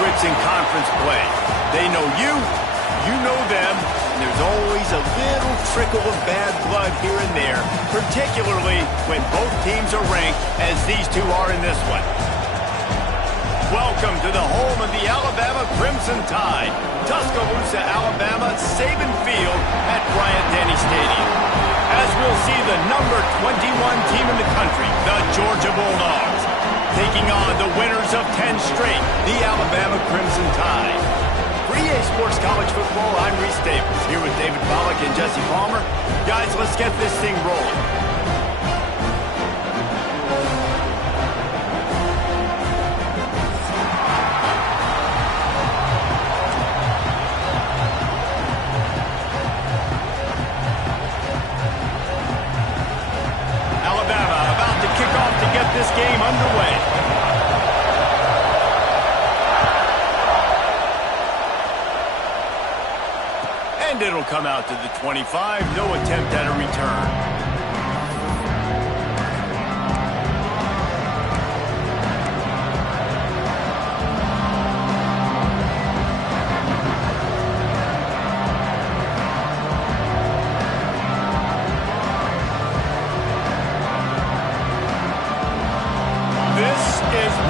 secrets in conference play. They know you, you know them, and there's always a little trickle of bad blood here and there, particularly when both teams are ranked as these two are in this one. Welcome to the home of the Alabama Crimson Tide, Tuscaloosa, Alabama, Saban Field at Bryant-Denny Stadium. As we'll see the number 21 team in the country, the Georgia Bulldogs, taking on the winners of 10 straight, the Alabama Crimson Tide. For EA Sports College Football, I'm Reese Davis, here with David Pollack and Jesse Palmer. Guys, let's get this thing rolling. This game underway. And it'll come out to the 25. No attempt at a return.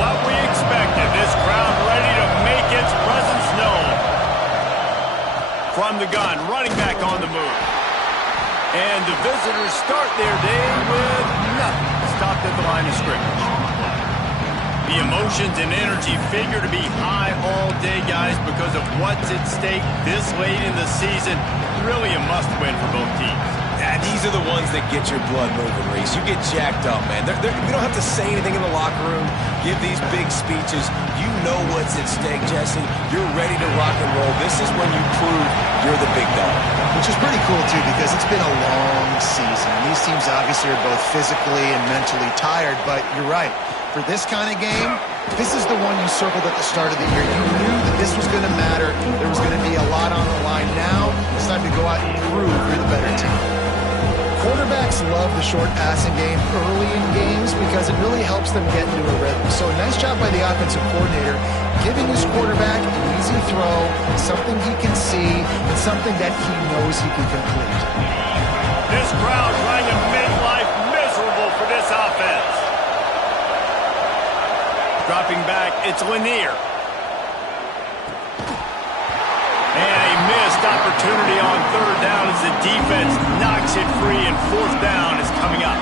What we expected. This crowd ready to make its presence known. From the gun, running back on the move. And the visitors start their day with nothing. Stopped at the line of scrimmage. The emotions and energy figure to be high all day, guys, because of what's at stake this late in the season. Really a must-win for both teams. These are the ones that get your blood moving, Reese. You get jacked up, man. We don't have to say anything in the locker room, give these big speeches. You know what's at stake, Jesse. You're ready to rock and roll. This is when you prove you're the big dog. Which is pretty cool, too, because it's been a long season. These teams obviously are both physically and mentally tired, but you're right. For this kind of game, this is the one you circled at the start of the year. You knew that this was going to matter. There was going to be a lot on the line. Now it's time to go out and prove you're the better team. Quarterbacks love the short passing game early in games because it really helps them get into a rhythm. So a nice job by the offensive coordinator giving his quarterback an easy throw, something he can see, and something that he knows he can complete. This crowd trying to make life miserable for this offense. Dropping back, it's Lanier. And a missed opportunity on third down as the defense knocks it free, and fourth down is coming up.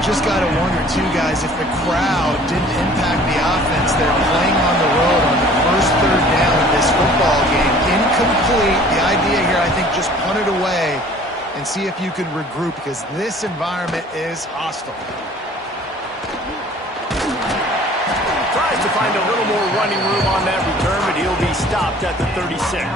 Just got to wonder, too, guys, if the crowd didn't impact the offense. They're playing on the road on the first third down of this football game. Incomplete. The idea here, I think, just punt it away and see if you can regroup because this environment is hostile. Tries to find a little more running room on that return, but he'll be stopped at the 36.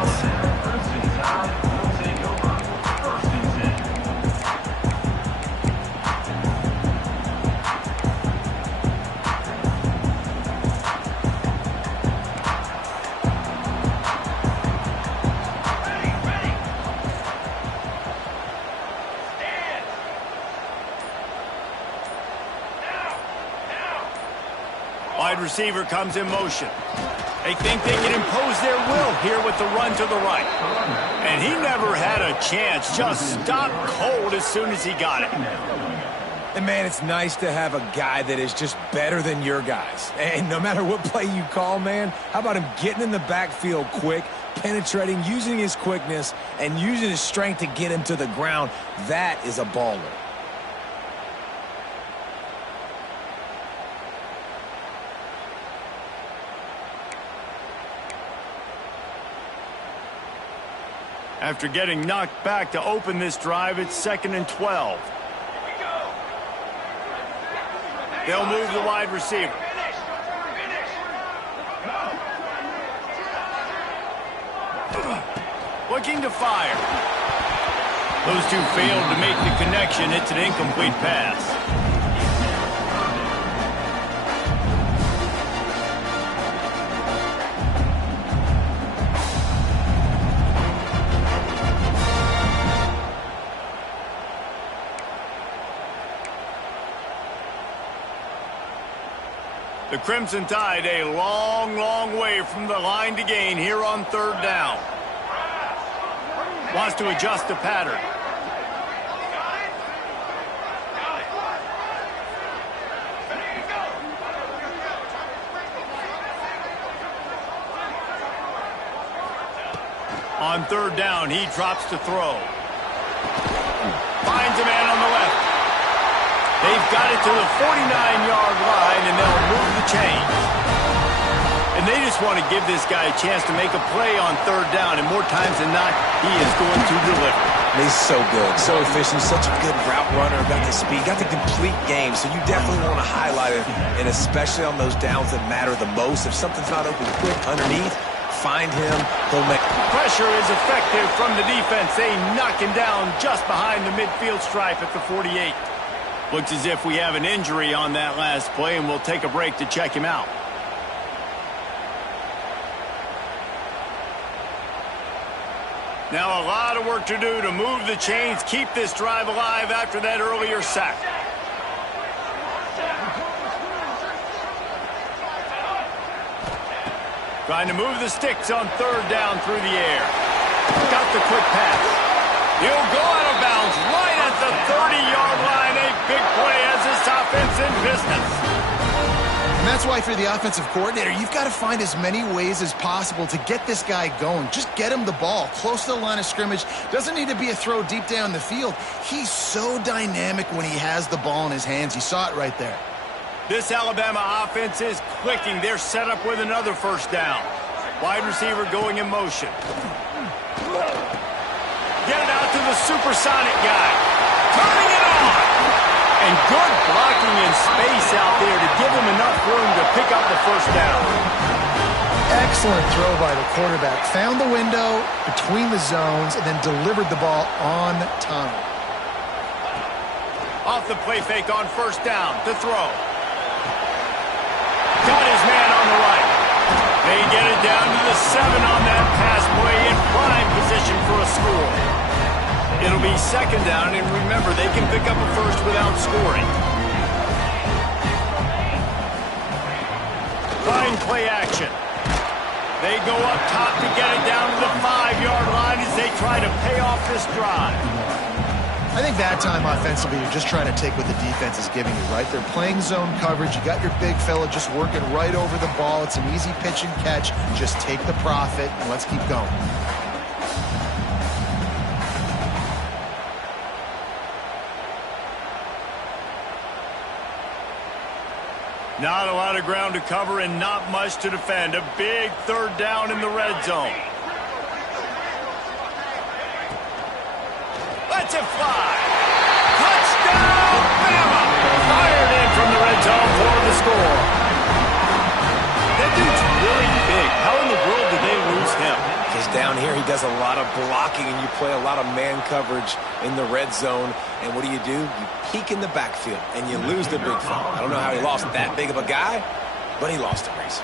Wide receiver comes in motion. They think they can impose their will here with the run to the right. And he never had a chance. Just stopped cold as soon as he got it. And, man, it's nice to have a guy that is just better than your guys. And no matter what play you call, man, how about him getting in the backfield quick, penetrating, using his quickness, and using his strength to get him to the ground? That is a baller. After getting knocked back to open this drive, it's 2nd and 12. They'll move the wide receiver. Looking to fire. Those two failed to make the connection. It's an incomplete pass. The Crimson Tide a long, long way from the line to gain here on third down. Wants to adjust the pattern. On third down, he drops to throw. Finds a man on the left. They've got it to the 49-yard line, and they'll move the chains. And they just want to give this guy a chance to make a play on third down, and more times than not, he is going to deliver. He's so good, so efficient, such a good route runner, got the speed, got the complete game, so you definitely want to highlight it, and especially on those downs that matter the most. If something's not open quick underneath, find him, he'll make... Pressure is effective from the defense. They knock him down just behind the midfield stripe at the 48. Looks as if we have an injury on that last play, and we'll take a break to check him out. Now a lot of work to do to move the chains, keep this drive alive after that earlier sack. Trying to move the sticks on third down through the air. Got the quick pass. He'll go out of bounds right at the 30-yard line. A big play as this offense in business. And that's why for the offensive coordinator, you've got to find as many ways as possible to get this guy going. Just get him the ball close to the line of scrimmage. Doesn't need to be a throw deep down the field. He's so dynamic when he has the ball in his hands. You saw it right there. This Alabama offense is clicking. They're set up with another first down. Wide receiver going in motion. Get it out to the supersonic guy. Turning it on. And good blocking in space out there to give him enough room to pick up the first down. Excellent throw by the quarterback. Found the window between the zones and then delivered the ball on time. Off the play fake on first down to throw. Got his man on the right. They get it down to the 7 on that pass play in prime position for a score. It'll be second down, and remember, they can pick up a first without scoring. Fine play action. They go up top to get it down to the 5-yard line as they try to pay off this drive. I think that time offensively, you're just trying to take what the defense is giving you, right? They're playing zone coverage. You got your big fella just working right over the ball. It's an easy pitch and catch. Just take the profit, and let's keep going. Not a lot of ground to cover and not much to defend. A big third down in the red zone. Let's it fly. Touchdown, Bama! Fired in from the red zone for the score. That dude's really big. How in the world did they lose him? Because down here he does a lot of blocking, and you play a lot of man coverage in the red zone. And what do? You peek in the backfield, and you lose the big fella. I don't know how he lost that big of a guy, but he lost a race.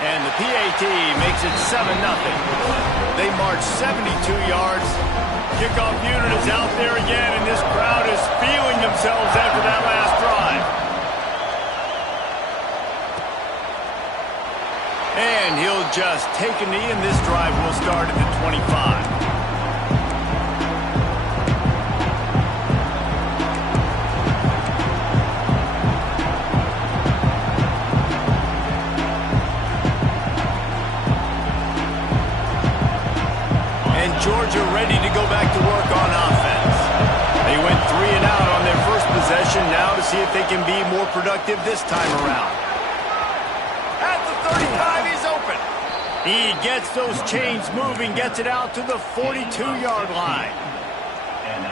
And the PAT makes it 7-0. They march 72 yards. Kickoff unit is out there again, and this crowd is feeling themselves after that last drive. And he'll just take a knee, and this drive will start at the 25. Georgia ready to go back to work on offense. They went 3 and out on their first possession, now to see if they can be more productive this time around. At the 35, he's open. He gets those chains moving, gets it out to the 42-yard line.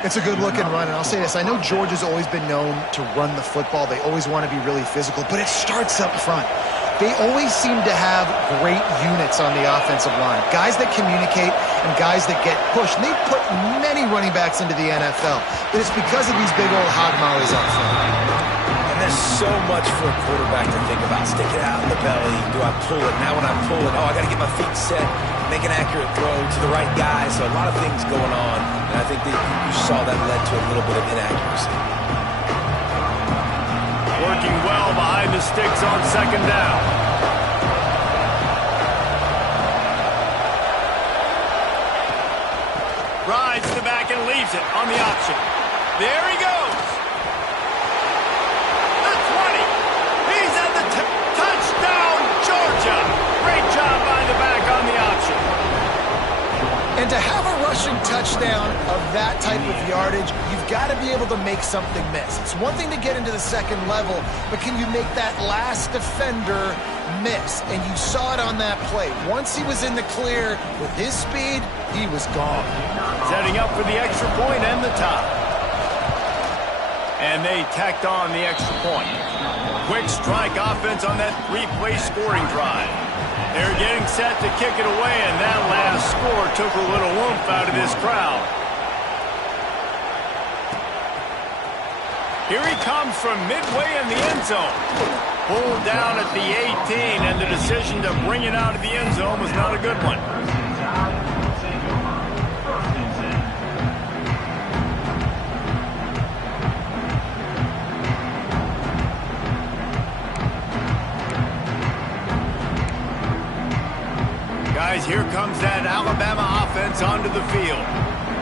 It's a good-looking run, and I'll say this. I know Georgia's always been known to run the football. They always want to be really physical, but it starts up front. They always seem to have great units on the offensive line. Guys that communicate and guys that get pushed. And they've put many running backs into the NFL, but it's because of these big old hog mollies up front. And there's so much for a quarterback to think about. Stick it out in the belly. Do I pull it? Now when I pull it, I got to get my feet set, make an accurate throw to the right guy. So a lot of things going on, and I think that you saw that led to a little bit of inaccuracy. Working well behind the sticks on second down. Rides the back and leaves it on the option. There he goes. The 20. He's at the touchdown, Georgia. Great job by the back on the option. And to have a rushing touchdown of that type of yardage, you've got to be able to make something miss. It's one thing to get into the second level, but can you make that last defender miss? And you saw it on that play. Once he was in the clear with his speed, he was gone. Setting up for the extra point and the tie. And they tacked on the extra point. Quick strike offense on that three-play scoring drive. They're getting set to kick it away, and that last score took a little oomph out of this crowd. Here he comes from midway in the end zone. Pulled down at the 18, and the decision to bring it out of the end zone was not a good one. Guys, here comes that Alabama offense onto the field.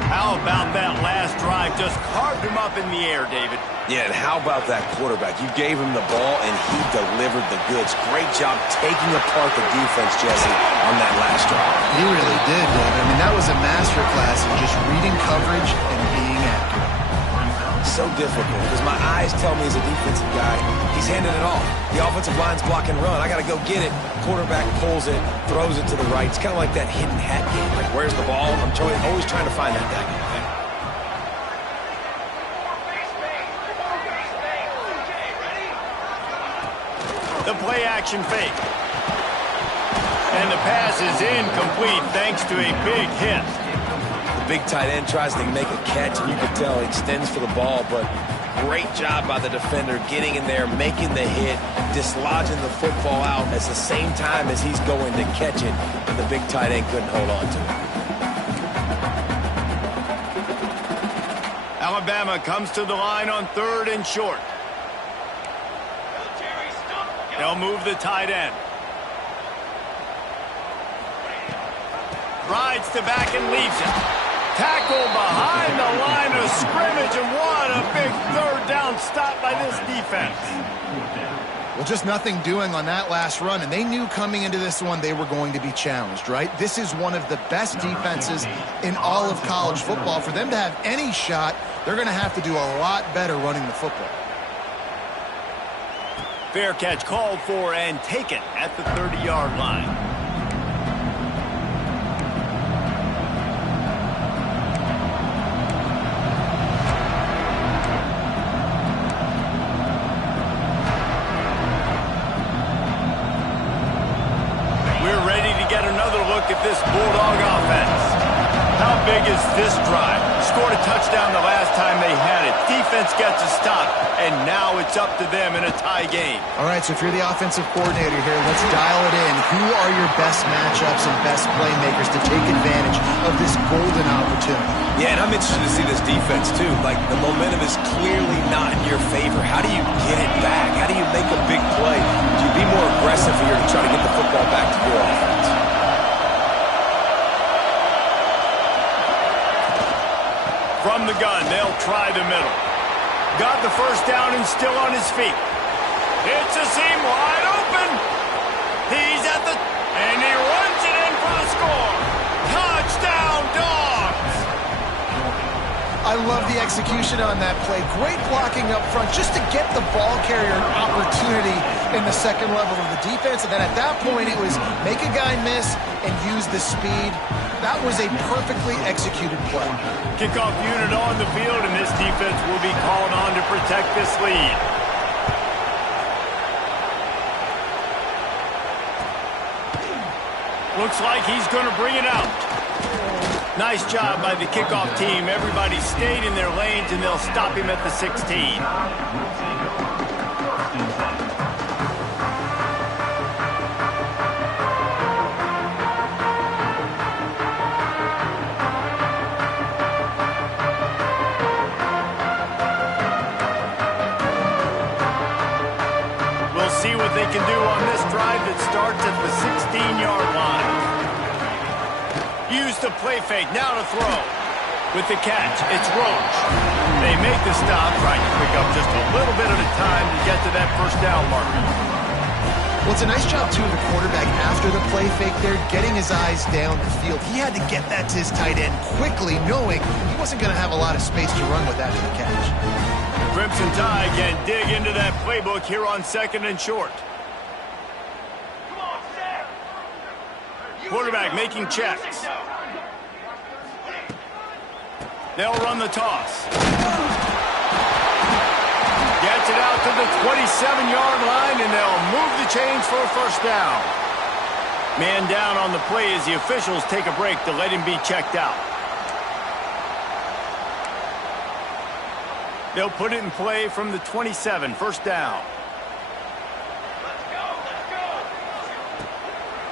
How about that last drive? Just carved him up in the air, David. Yeah, and how about that quarterback? You gave him the ball, and he delivered the goods. Great job taking apart the defense, Jesse, on that last drive. He really did, David. I mean, that was a masterclass in just reading coverage and being accurate. So difficult because my eyes tell me as a defensive guy, he's handing it off. The offensive line's block and run. I got to go get it. Quarterback pulls it, throws it to the right. It's kind of like that hidden hat game. Like, where's the ball? I'm always trying to find that guy. The play action fake. And the pass is incomplete thanks to a big hit. Big tight end tries to make a catch, and you can tell he extends for the ball, but great job by the defender getting in there, making the hit, dislodging the football out at the same time as he's going to catch it, and the big tight end couldn't hold on to it. Alabama comes to the line on 3rd and short. They'll move the tight end. Rides the back and leaves it. Tackle behind the line of scrimmage, and what a big 3rd down stop by this defense. Well, just nothing doing on that last run, and they knew coming into this one they were going to be challenged, right? This is one of the best defenses in all of college football. For them to have any shot, they're going to have to do a lot better running the football. Fair catch called for and taken at the 30-yard line. At this Bulldog offense. How big is this drive? Scored a touchdown the last time they had it. Defense gets a stop, and now it's up to them in a tie game. All right, so if you're the offensive coordinator here, let's dial it in. Who are your best matchups and best playmakers to take advantage of this golden opportunity? Yeah, and I'm interested to see this defense, too. Like, the momentum is clearly not in your favor. How do you get it back? How do you make a big play? Would you be more aggressive here to try to get the football back to your offense? From the gun, they'll try the middle. Got the first down and still on his feet. It's a seam wide open. He's at the... and he runs it in for the score. Touchdown, Dogs! I love the execution on that play. Great blocking up front just to get the ball carrier an opportunity in the second level of the defense. And then at that point, it was make a guy miss and use the speed. That was a perfectly executed play. Kickoff unit on the field, and this defense will be called on to protect this lead. Looks like he's going to bring it out. Nice job by the kickoff team. Everybody stayed in their lanes, and they'll stop him at the 16. they can do on this drive that starts at the 16-yard line. Use the play fake, now to throw. With the catch, it's Roach. They make the stop, trying to pick up just a little bit at a time to get to that first down marker. Well, it's a nice job, too, of the quarterback after the play fake there, getting his eyes down the field. He had to get that to his tight end quickly, knowing he wasn't going to have a lot of space to run with after the catch. The Crimson Tide can dig into that playbook here on 2nd and short. Quarterback making checks. They'll run the toss. Gets it out to the 27-yard line, and they'll move the chains for a first down. Man down on the play as the officials take a break to let him be checked out. They'll put it in play from the 27, first down.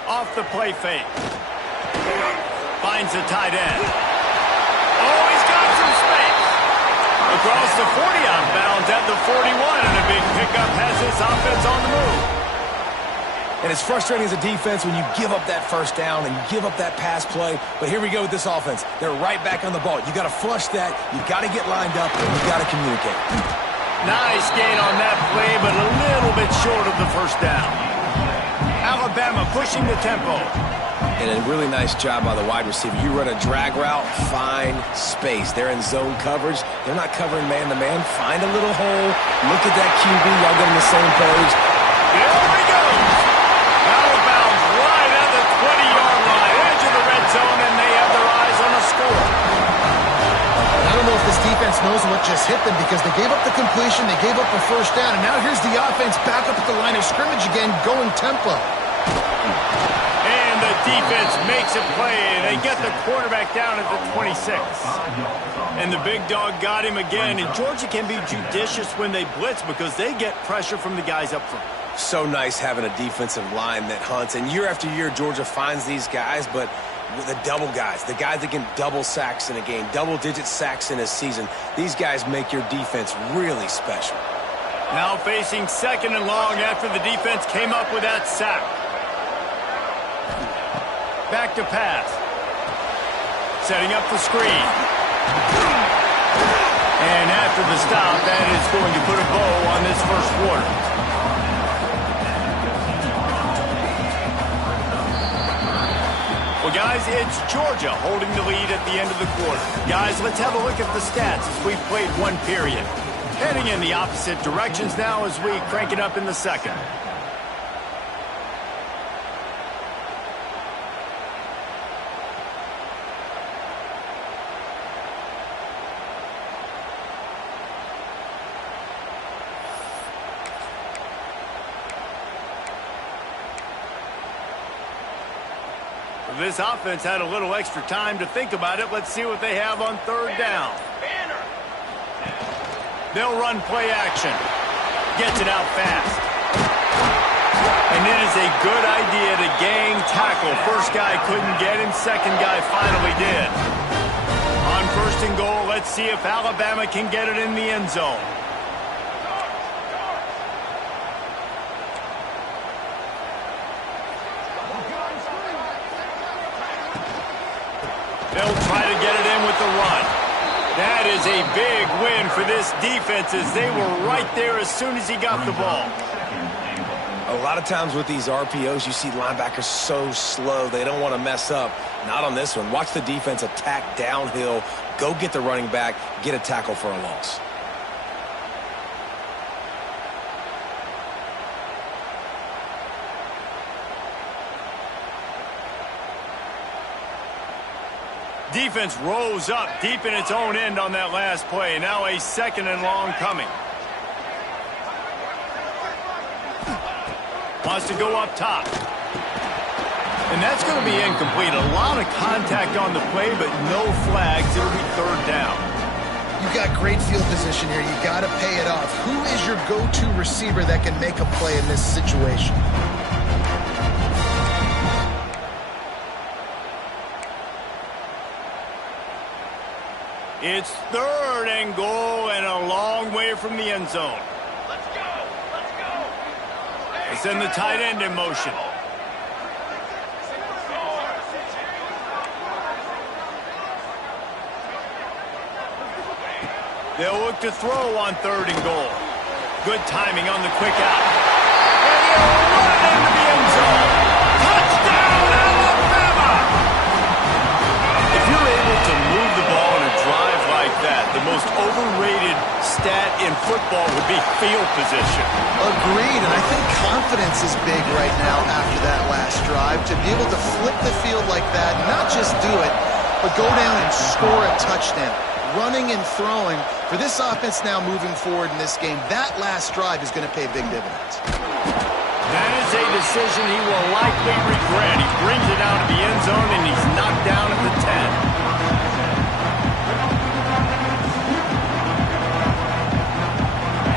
Off the play fake. Finds the tight end. Oh, he's got some space. Across the 40, out of bounds at the 41, and a big pickup has this offense on the move. And it's frustrating as a defense when you give up that first down and you give up that pass play. But here we go with this offense. They're right back on the ball. You got to flush that. You got to get lined up, and you got to communicate. Nice gain on that play, but a little bit short of the first down. Alabama pushing the tempo. And a really nice job by the wide receiver. You run a drag route, find space. They're in zone coverage. They're not covering man-to-man. Find a little hole. Look at that QB. Y'all get on the same page. Here we go. Out of bounds right at the 20-yard line. Edge of the red zone, and they have their eyes on a score. I don't know if this defense knows what just hit them because they gave up the completion, they gave up a first down, and now here's the offense back up at the line of scrimmage again, going tempo. And the defense makes a play. They get the quarterback down at the 26. And the big dog got him again. And Georgia can be judicious when they blitz because they get pressure from the guys up front. So nice having a defensive line that hunts. And year after year, Georgia finds these guys, but the double guys, the guys that can double sacks in a game, double-digit sacks in a season, these guys make your defense really special. Now facing 2nd and long after the defense came up with that sack. Back to pass. Setting up the screen. And after the stop, that is going to put a bow on this first quarter. Well, guys, it's Georgia holding the lead at the end of the quarter. Guys, let's have a look at the stats as we've played one period. Heading in the opposite directions now as we crank it up in the second. This offense had a little extra time to think about it. Let's see what they have on 3rd down. They'll run play action. Gets it out fast. And it is a good idea to gang tackle. First guy couldn't get him. Second guy finally did. On 1st and goal, let's see if Alabama can get it in the end zone. They'll try to get it in with the run. That is a big win for this defense as they were right there as soon as he got the ball. A lot of times with these RPOs, you see linebackers so slow, they don't want to mess up. Not on this one. Watch the defense attack downhill, go get the running back, get a tackle for a loss. Defense rose up deep in its own end on that last play. Now a 2nd and long coming. Wants to go up top. And that's going to be incomplete. A lot of contact on the play, but no flags. It'll be 3rd down. You've got great field position here. You got to pay it off. Who is your go-to receiver that can make a play in this situation? It's 3rd and goal and a long way from the end zone. Let's go! Let's go! They send the tight end in motion. They'll look to throw on 3rd and goal. Good timing on the quick out. And he'll run into the end zone. Touchdown, Alabama! If you're able to move the ball in a drive like that, the most overrated stat in football would be field position. Agreed, and I think confidence is big right now after that last drive. To be able to flip the field like that, not just do it, but go down and score a touchdown. Running and throwing, for this offense now moving forward in this game, that last drive is going to pay big dividends. That is a decision he will likely regret. He brings it out of the end zone, and he's knocked down at the 10.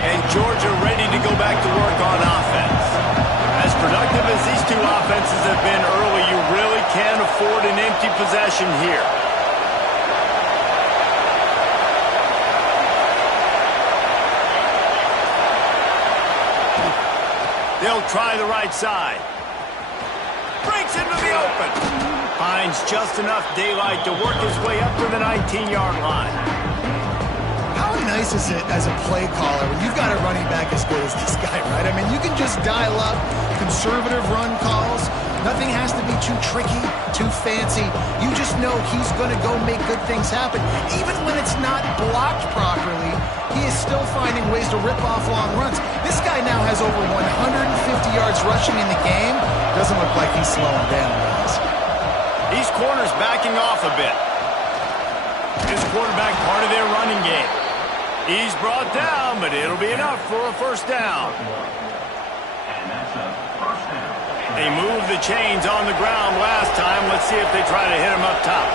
And Georgia ready to go back to work on offense. As productive as these two offenses have been early, you really can't afford an empty possession here. They'll try the right side. Breaks into the open. Finds just enough daylight to work his way up to the 19-yard line. How nice is it as a play caller when you've got a running back as good as this guy, right? I mean, you can just dial up conservative run calls. Nothing has to be too tricky, too fancy. You just know he's going to go make good things happen. Even when it's not blocked properly, he is still finding ways to rip off long runs. This guy now has over 150 yards rushing in the game. Doesn't look like he's slowing down, guys. These corners backing off a bit. This quarterback part of their running game. He's brought down, but it'll be enough for a first down. They moved the chains on the ground last time. Let's see if they try to hit him up top.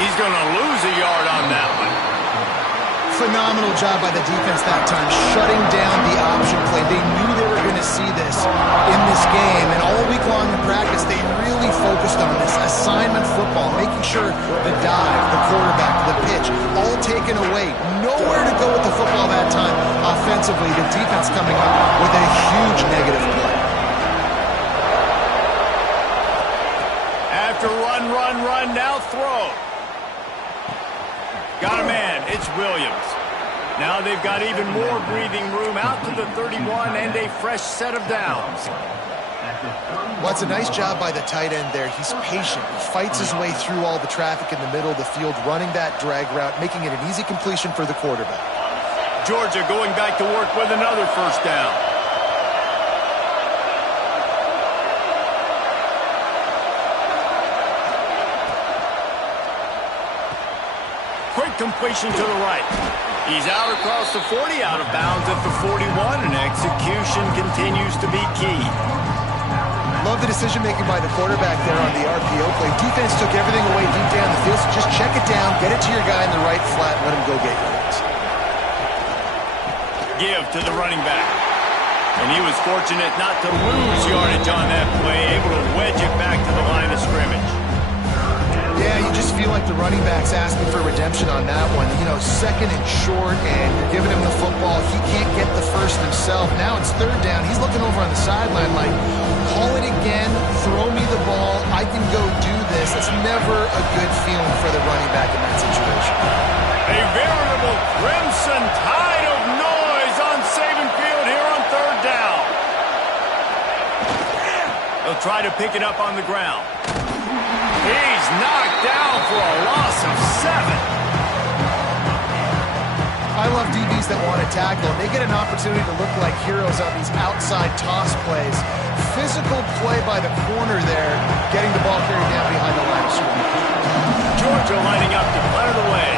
He's going to lose a yard on that one. Phenomenal job by the defense that time, shutting down the option play. They knew they were going to see this in this game, and all week long in practice, they really focused on this assignment football, making sure the dive, the quarterback, the pitch, all taken away. Nowhere to go with the football that time. Offensively, the defense coming up with a huge negative play. After run, now throw. Got a man, it's Williams. Now they've got even more breathing room out to the 31 and a fresh set of downs. Well, it's a nice job by the tight end there. He's patient. He fights his way through all the traffic in the middle of the field, running that drag route, making it an easy completion for the quarterback. Georgia going back to work with another first down. Quick completion to the right. He's out across the 40, out of bounds at the 41, and execution continues to be key. Love the decision-making by the quarterback there on the RPO play. Defense took everything away deep down the field, so just check it down, get it to your guy in the right flat, and let him go get yards. Give to the running back. And he was fortunate not to lose yardage on that play, able to wedge it back to the line of scrimmage. Yeah, you just feel like the running back's asking for redemption on that one. You know, second and short, and you're giving him the football. He can't get the first himself. Now it's third down. He's looking over on the sideline like, call it again, throw me the ball, I can go do this. It's never a good feeling for the running back in that situation. A veritable crimson tide of noise on Saban Field here on third down. They'll try to pick it up on the ground. He's knocked down for a loss of 7. I love DBs that want to tackle. They get an opportunity to look like heroes on these outside toss plays. Physical play by the corner there, getting the ball carried down behind the line of scrimmage. Georgia lining up to clear the way.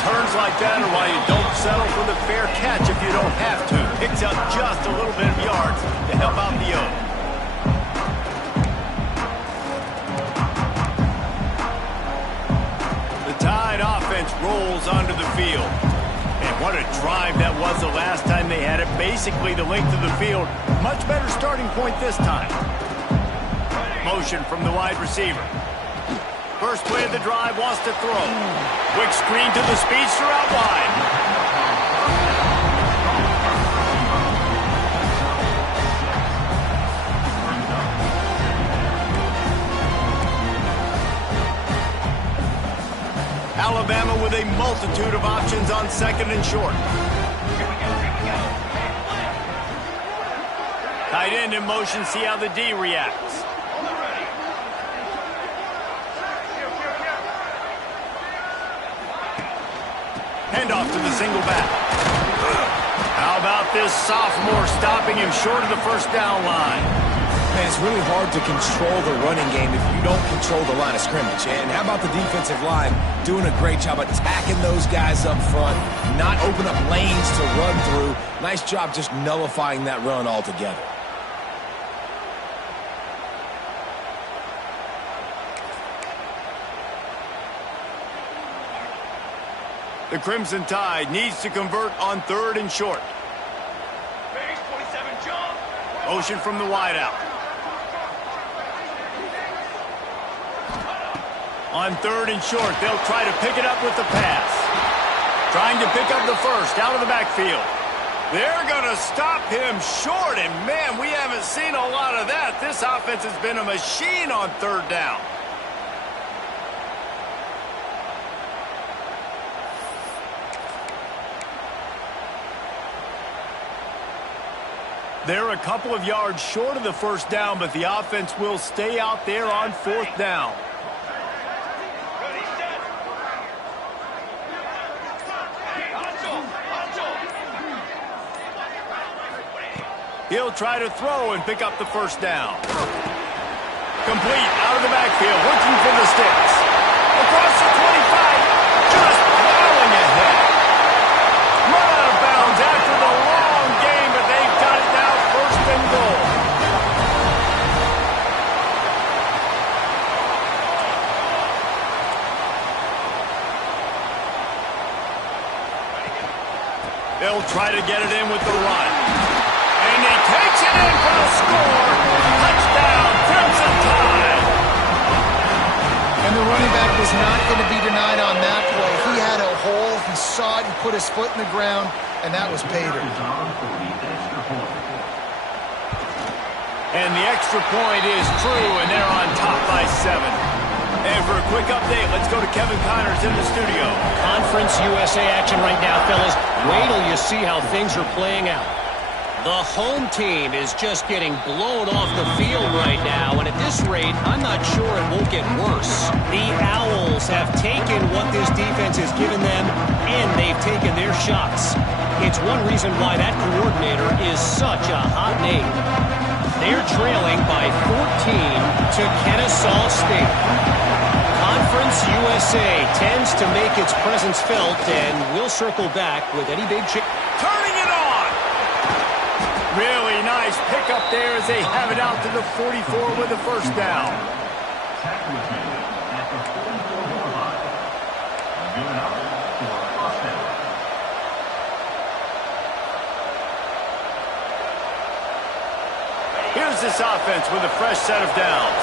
Returns like that are why you don't settle for the fair catch if you don't have to. Picks up just a little bit of yards to help out the O. The Tide offense rolls onto the field. And What a drive that was the last time they had it. Basically the length of the field. Much better starting point this time. Motion from the wide receiver. First play of the drive, wants to throw. Quick screen to the speedster out wide. Alabama with a multitude of options on second and short. Tight end in motion, see how the D reacts. Handoff to the single back. How about this sophomore stopping him short of the first down line? Man, it's really hard to control the running game if you don't control the line of scrimmage. And how about the defensive line doing a great job attacking those guys up front, not open up lanes to run through. Nice job just nullifying that run altogether. The Crimson Tide needs to convert on third and short. Motion from the wideout. On third and short, they'll try to pick it up with the pass. Trying to pick up the first out of the backfield. They're going to stop him short, and man, we haven't seen a lot of that. This offense has been a machine on third down. They're a couple of yards short of the first down, but the offense will stay out there on fourth down. He'll try to throw and pick up the first down. Complete out of the backfield, looking for the sticks. Across the 25, just plowing ahead. Run out of bounds after the long game, but they've got it now, first and goal. They'll try to get it in with the run. And he takes it in for the score. Touchdown, Crimson Tide. And the running back was not going to be denied on that play. He had a hole. He saw it. He put his foot in the ground, and that was pay dirt. And the extra point is true, and they're on top by 7. And for a quick update, let's go to Kevin Connors in the studio. Conference USA action right now, fellas. Wait till you see how things are playing out. The home team is just getting blown off the field right now, and at this rate, I'm not sure it won't get worse. The Owls have taken what this defense has given them, and they've taken their shots. It's one reason why that coordinator is such a hot name. They're trailing by 14 to Kennesaw State. Conference USA tends to make its presence felt, and we'll circle back with any big change. Turning it on! Really nice pickup there as they have it out to the 44 with the first down. Here's this offense with a fresh set of downs.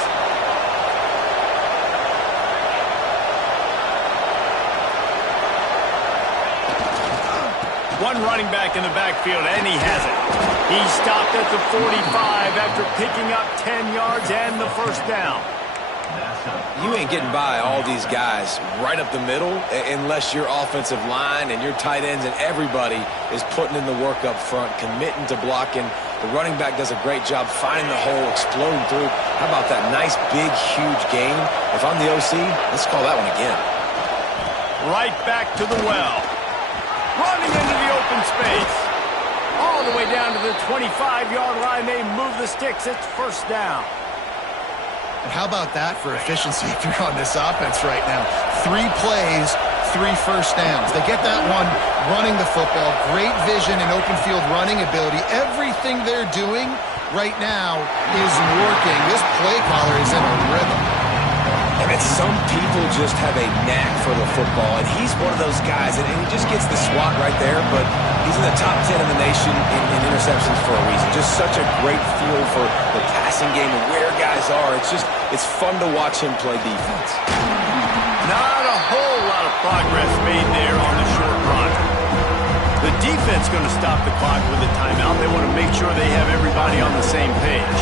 One running back in the backfield, and he has it. He stopped at the 45 after picking up 10 yards and the first down. You ain't getting by all these guys right up the middle unless your offensive line and your tight ends and everybody is putting in the work up front, committing to blocking. The running back does a great job finding the hole, exploding through. How about that nice, big, huge gain? If I'm the OC, let's call that one again. Right back to the well. Running into the open space. All the way down to the 25-yard line. They move the sticks. It's first down. And how about that for efficiency if you're on this offense right now? 3 plays, 3 first downs. They get that one running the football. Great vision and open field running ability. Everything they're doing right now is working. This play caller is in a rhythm. And Brad, some people just have a knack for the football, and he's one of those guys, and he just gets the swat right there, but he's in the top 10 in the nation in interceptions for a reason. Just such a great feel for the passing game and where guys are. It's fun to watch him play defense. Not a whole lot of progress made there on the short run. The defense going to stop the clock with a timeout. They want to make sure they have everybody on the same page.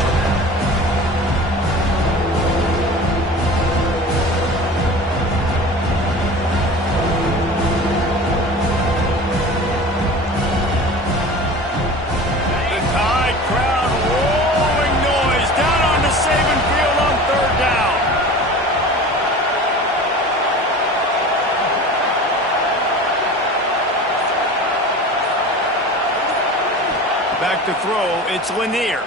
To throw, it's Lanier.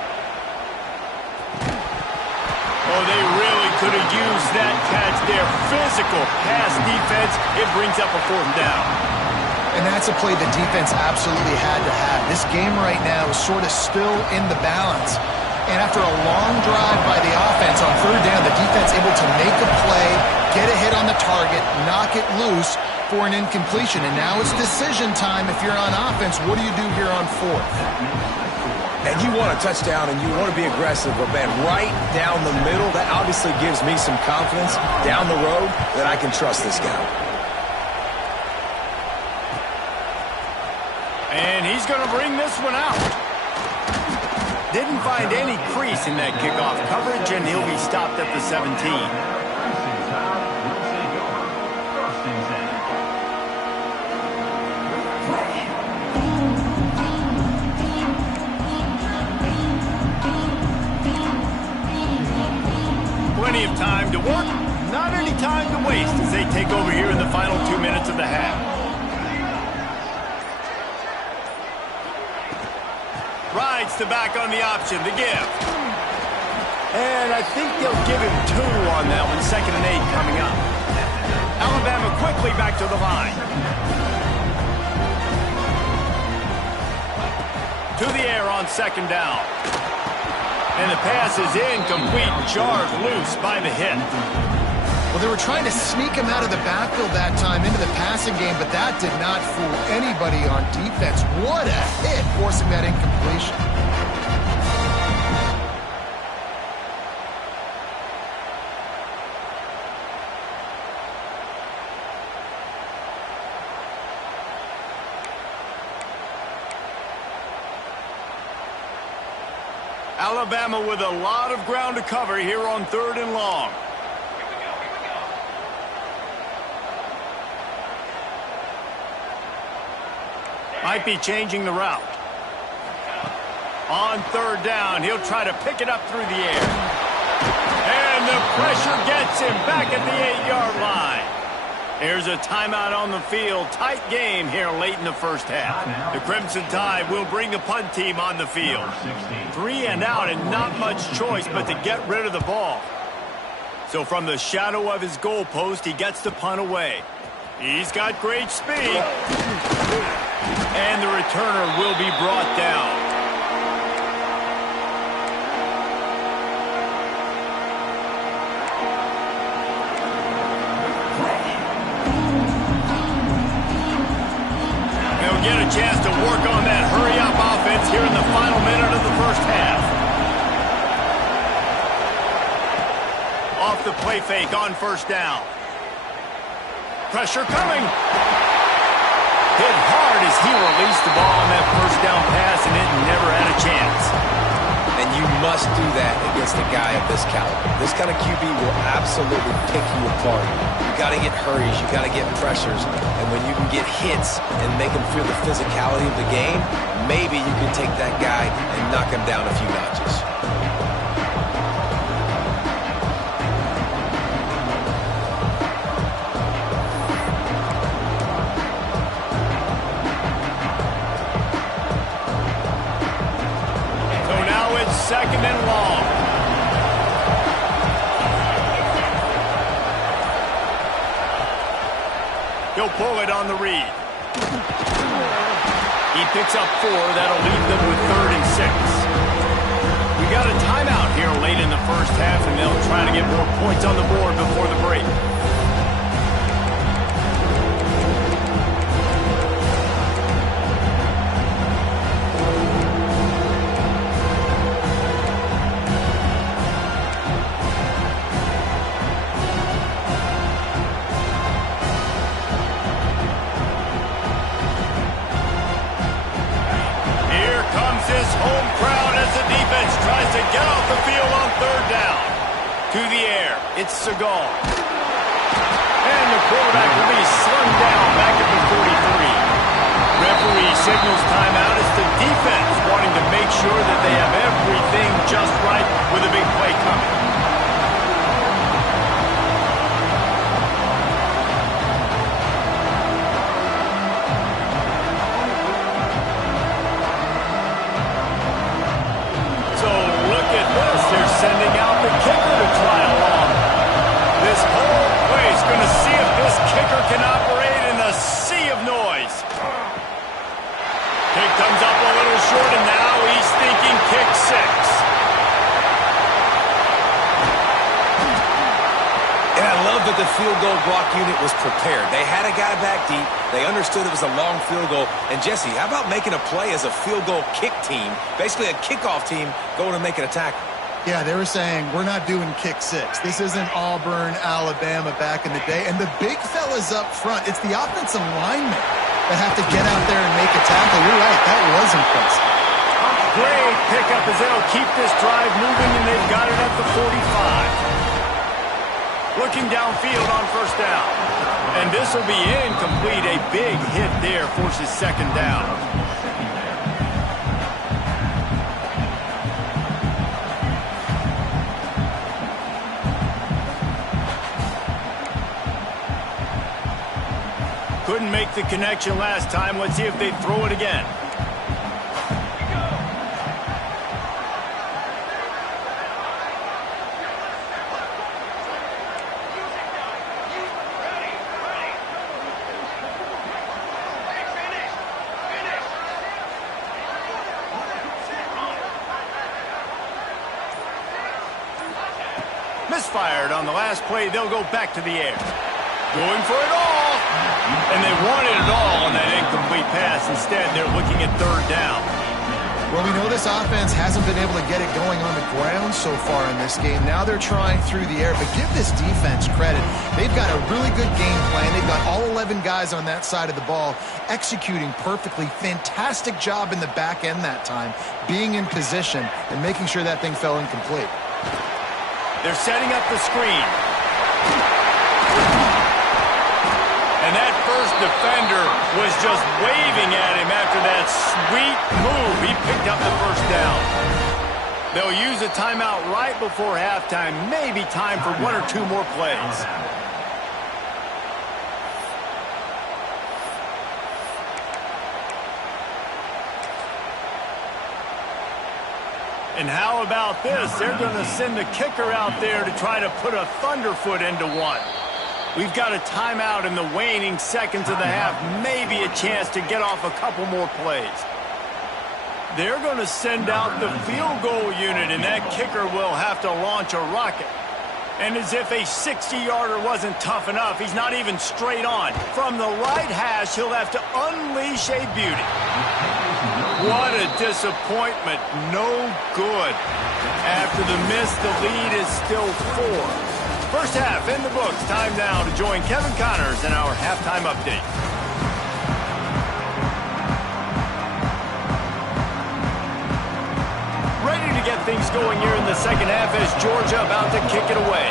Oh, they really could have used that catch there. Physical pass defense. It brings up a 4th down. And that's a play the defense absolutely had to have. This game right now is sort of still in the balance. And after a long drive by the offense on 3rd down, the defense able to make a play, get a hit on the target, knock it loose for an incompletion. And now it's decision time if you're on offense. What do you do here on 4th? And you want a touchdown and you want to be aggressive, but man, right down the middle, that obviously gives me some confidence down the road that I can trust this guy. And he's going to bring this one out. Didn't find any crease in that kickoff coverage, and he'll be stopped at the 17. Plenty of time to work, not any time to waste as they take over here in the final 2 minutes of the half. Rides to back on the option, the give. And I think they'll give him 2 on that one, 2nd and 8 coming up. Alabama quickly back to the line. To the air on 2nd down. And the pass is incomplete, jarred loose by the hit. Well, they were trying to sneak him out of the backfield that time into the passing game, but that did not fool anybody on defense. What a hit, forcing that incompletion. Alabama with a lot of ground to cover here on 3rd and long. Might be changing the route. On 3rd down, he'll try to pick it up through the air. And the pressure gets him back at the 8-yard line. Here's a timeout on the field. Tight game here late in the first half. The Crimson Tide will bring the punt team on the field. 3 and out and not much choice but to get rid of the ball. So from the shadow of his goalpost, he gets the punt away. He's got great speed. And the returner will be brought down. Get a chance to work on that hurry-up offense here in the final minute of the first half. Off the play fake on 1st down. Pressure coming. Hit hard as he released the ball on that 1st down pass, and it never had a chance. And you must do that against a guy of this caliber. This kind of QB will absolutely pick you apart. You got to get hurries, you got to get pressures, and when you can get hits and make him feel the physicality of the game, maybe you can take that guy and knock him down a few notches. So now it's 2nd and long. He'll pull it on the read. He picks up 4. That'll leave them with 3rd and 6. We We've got a timeout here late in the first half, and they'll try to get more points on the board before the break. It's Seagal. And the quarterback will be slung down back at the 43. Referee signals timeout as the defense wanting to make sure that they have everything just right with a big play coming. So look at this. They're sending out the kicker to try along. This whole place going to see if this kicker can operate in the sea of noise. Kick comes up a little short, and now he's thinking kick 6. And I love that the field goal block unit was prepared. They had a guy back deep. They understood it was a long field goal. And, Jesse, how about making a play as a field goal kick team, basically a kickoff team, going and making a tackle? Yeah, they were saying, we're not doing kick 6. This isn't Auburn, Alabama back in the day. And the big fellas up front, it's the offensive linemen that have to get out there and make a tackle. You're right, that was impressive. Great pickup as they'll keep this drive moving, and they've got it at the 45. Looking downfield on first down. And this will be incomplete. A big hit there forces second down. Couldn't make the connection last time. Let's see if they throw it again. Misfired on the last play. They'll go back to the air. Going for it all. And they wanted it all on that incomplete pass. Instead, they're looking at third down. Well, we know this offense hasn't been able to get it going on the ground so far in this game. Now they're trying through the air, but give this defense credit. They've got a really good game plan. They've got all 11 guys on that side of the ball executing perfectly. Fantastic job in the back end that time, being in position and making sure that thing fell incomplete. They're setting up the screen. And that first defender was just waving at him after that sweet move. He picked up the first down. They'll use a timeout right before halftime. Maybe time for one or two more plays. And how about this? They're going to send the kicker out there to try to put a thunderfoot into one. We've got a timeout in the waning seconds of the half. Maybe a chance to get off a couple more plays. They're going to send out the field goal unit, and that kicker will have to launch a rocket. And as if a 60-yarder wasn't tough enough, he's not even straight on. From the right hash, he'll have to unleash a beauty. What a disappointment. No good. After the miss, the lead is still 4. First half in the books. Time now to join Kevin Connors in our halftime update. Ready to get things going here in the second half as Georgia about to kick it away.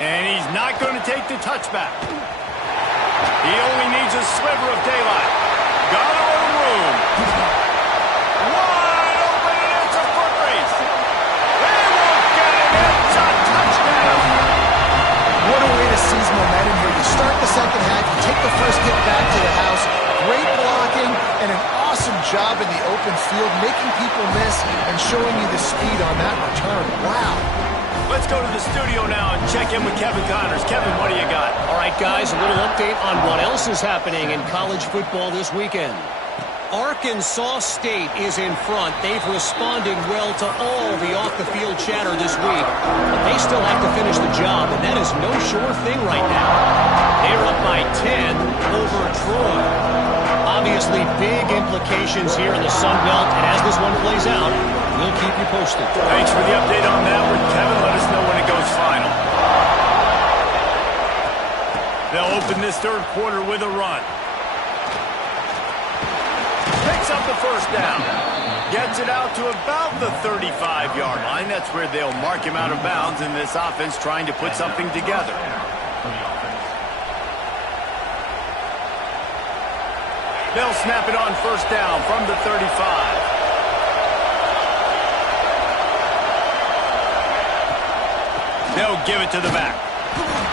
And he's not going to take the touchback. He only needs a sliver of daylight. Got a little room. Wide open, and it's a foot race. They won't get it. It's a touchdown. What a way to seize momentum here. You start the second half, you take the first hit back to the house. Great blocking and an awesome job in the open field, making people miss and showing you the speed on that return. Wow. Let's go to the studio now and check in with Kevin Connors. Kevin, what do you got? All right, guys, a little update on what else is happening in college football this weekend. Arkansas State is in front. They've responded well to all the off-the-field chatter this week. But they still have to finish the job, and that is no sure thing right now. They're up by 10 over Troy. Obviously, big implications here in the Sun Belt, and as this one plays out, we'll keep you posted. Thanks for the update on that one, Kevin. Let us know when it goes final. They'll open this third quarter with a run. Picks up the first down. Gets it out to about the 35-yard line. That's where they'll mark him out of bounds in this offense trying to put something together. They'll snap it on first down from the 35. They'll give it to the back.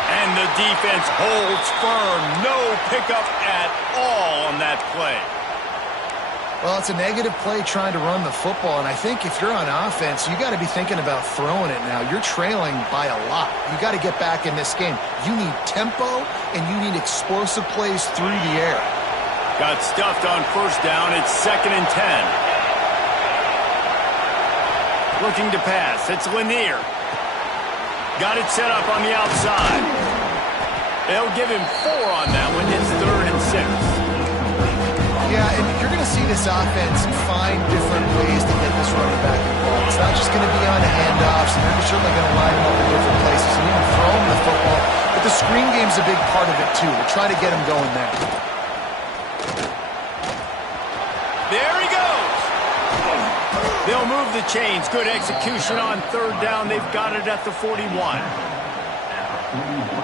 And the defense holds firm. No pickup at all on that play. Well, it's a negative play trying to run the football, and I think if you're on offense, you got to be thinking about throwing it now. You're trailing by a lot. You got to get back in this game. You need tempo, and you need explosive plays through the air. Got stuffed on first down. It's 2nd and 10. Looking to pass. It's Lanier. Got it set up on the outside. They'll give him 4 on that one. It's 3rd and 6. Yeah, and you're going to see this offense find different ways to get this running back involved. It's not just going to be on handoffs, and they're certainly going to line him up in different places and even throw him the football. But the screen game's a big part of it, too. We'll try to get him going there. There he goes. They'll move the chains. Good execution on third down. They've got it at the 41.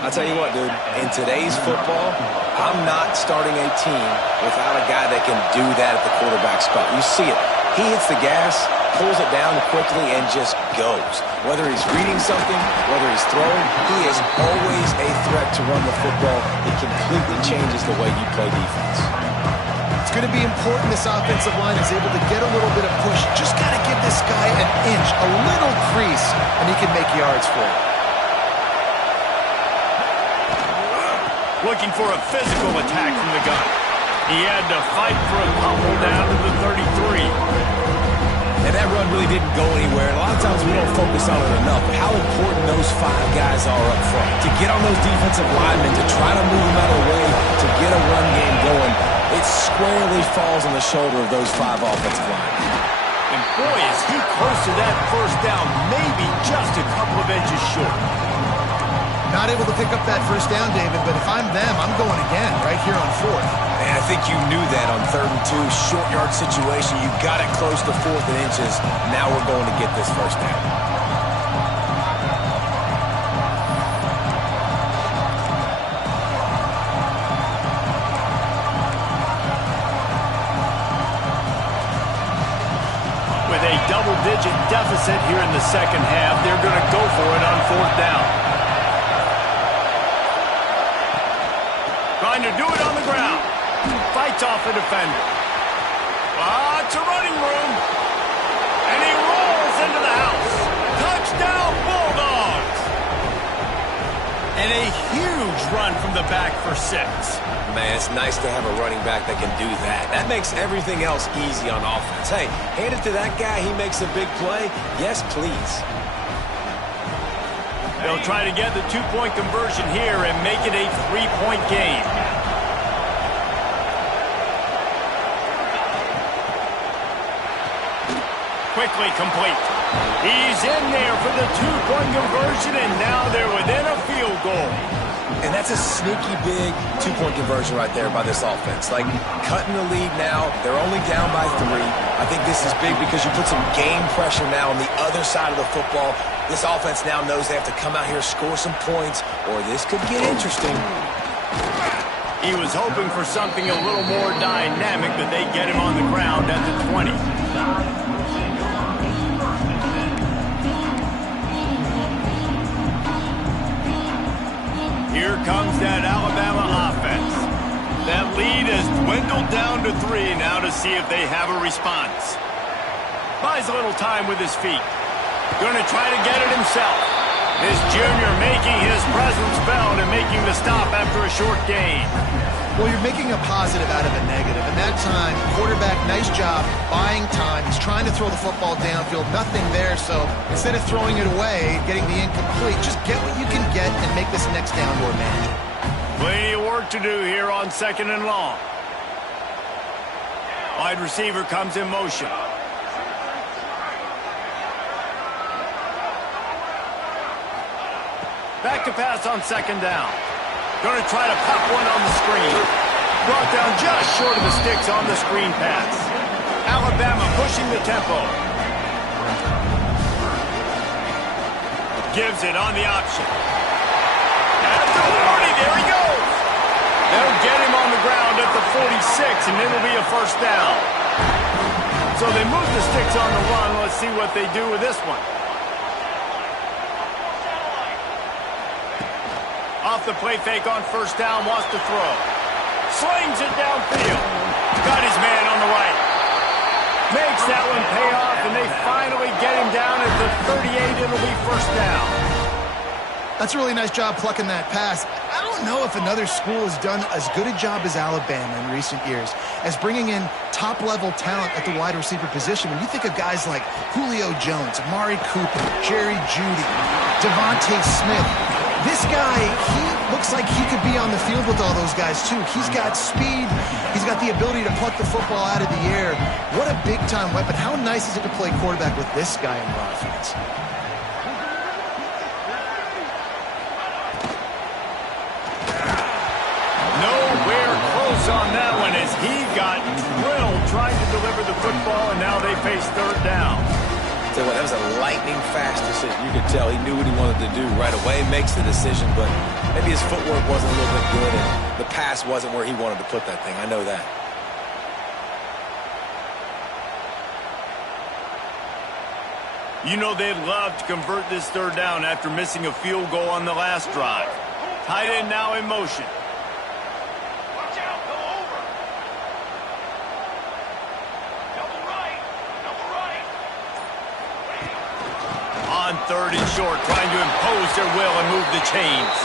I'll tell you what, dude, in today's football, I'm not starting a team without a guy that can do that at the quarterback spot. You see it. He hits the gas, pulls it down quickly, and just goes. Whether he's reading something, whether he's throwing, he is always a threat to run the football. It completely changes the way you play defense. It's going to be important this offensive line is able to get a little bit of push. Just got to give this guy an inch, a little crease, and he can make yards for it. Looking for a physical attack from the gun. He had to fight for a couple down to the 33. And that run really didn't go anywhere. A lot of times we don't focus on it enough, but how important those 5 guys are up front. To get on those defensive linemen, to try to move them out of the way, to get a run game going, it squarely falls on the shoulder of those 5 offensive linemen. And boy, is he close to that first down, maybe just a couple of inches short. Not able to pick up that first down, David, but if I'm them, I'm going again right here on 4th. And I think you knew that on 3rd and 2, short yard situation. You got it close to 4th and inches. Now we're going to get this first down. With a double-digit deficit here in the second half, they're going to go for it on 4th down. Trying to do it on the ground. Fights off a defender. It's a running room. And he rolls into the house. Touchdown, Bulldogs. And a huge run from the back for 6. Man, it's nice to have a running back that can do that. That makes everything else easy on offense. Hey, hand it to that guy. He makes a big play. Yes, please. They'll try to get the 2-point conversion here and make it a 3-point game. Quickly complete. He's in there for the 2-point conversion, and now they're within a field goal. And that's a sneaky big 2-point conversion right there by this offense. Like, cutting the lead now. They're only down by 3. I think this is big because you put some game pressure now on the other side of the football. This offense now knows they have to come out here, score some points, or this could get interesting. He was hoping for something a little more dynamic, but they get him on the ground at the 20. Here comes that Alabama offense. That lead has dwindled down to 3 now to see if they have a response. Buys a little time with his feet. Going to try to get it himself. His junior making his presence felt and making the stop after a short gain. Well, you're making a positive out of a negative. And that time, quarterback, nice job, buying time. He's trying to throw the football downfield. Nothing there, so instead of throwing it away, getting the incomplete, just get what you can get and make this next down more manageable. Plenty of work to do here on 2nd and long. Wide receiver comes in motion. Back to pass on 2nd down. Going to try to pop one on the screen. Brought down just short of the sticks on the screen pass. Alabama pushing the tempo. Gives it on the option. At the 40, there he goes. They'll get him on the ground at the 46, and it'll be a first down. So they move the sticks on the run. Let's see what they do with this one. Off the play fake on 1st down, wants to throw. Slings it downfield. Got his man on the right. Makes that one pay off, and they finally get him down at the 38. It'll be 1st down. That's a really nice job plucking that pass. I don't know if another school has done as good a job as Alabama in recent years as bringing in top-level talent at the wide receiver position. When you think of guys like Julio Jones, Amari Cooper, Jerry Jeudy, Devontae Smith, this guy, he looks like he could be on the field with all those guys, too. He's got speed. He's got the ability to pluck the football out of the air. What a big-time weapon. How nice is it to play quarterback with this guy in your offense? Nowhere close on that one as he got drilled trying to deliver the football, and now they face 3rd down. Tell you what, that was a lightning-fast decision. You could tell he knew what he wanted to do right away, makes the decision, but maybe his footwork wasn't a little bit good, and the pass wasn't where he wanted to put that thing. I know that. You know they'd love to convert this 3rd down after missing a field goal on the last drive. Tight end now in motion. Watch out, go over. Double right. On 3rd and short, trying to impose their will and move the chains.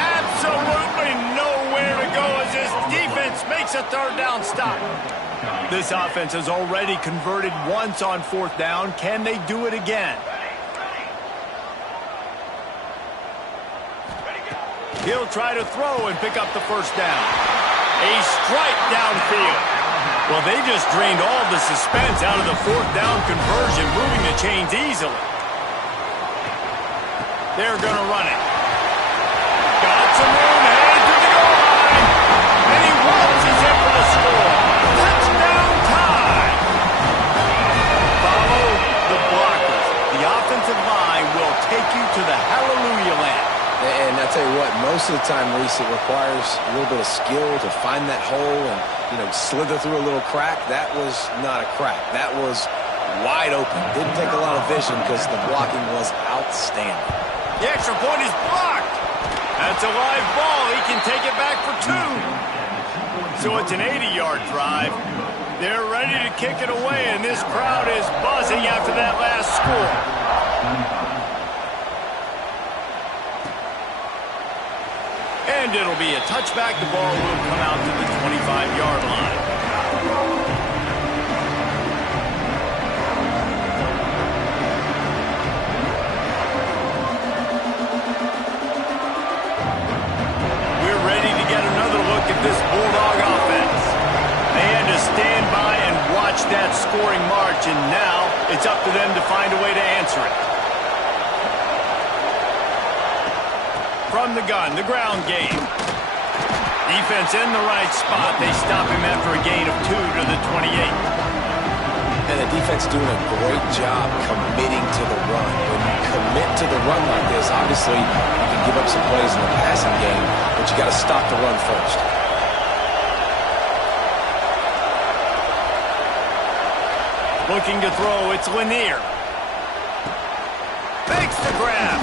Absolutely nowhere to go as this defense makes a 3rd down stop. This offense has already converted once on 4th down. Can they do it again? He'll try to throw and pick up the 1st down. A strike downfield. Well, they just drained all the suspense out of the 4th down conversion, moving the chains easily. They're going to run it. Got some room, headed to the goal line. And he waltzes in for the score. Touchdown time. Follow the blockers. The offensive line will take you to the hallelujah land. And I tell you what, most of the time, Reese, it requires a little bit of skill to find that hole and, slither through a little crack. That was not a crack. That was wide open. Didn't take a lot of vision because the blocking was outstanding. The extra point is blocked. That's a live ball. He can take it back for 2. So it's an 80-yard drive. They're ready to kick it away, and this crowd is buzzing after that last score. And it'll be a touchback. The ball will come out to the 25-yard line. We're ready to get another look at this Bulldog offense. They had to stand by and watch that scoring march, and now it's up to them to find a way to answer it. From the gun, the ground game. Defense in the right spot. They stop him after a gain of 2 to the 28. And the defense doing a great job committing to the run. When you commit to the run like this, obviously you can give up some plays in the passing game, but you got to stop the run first. Looking to throw, it's Lanier. Makes the grab.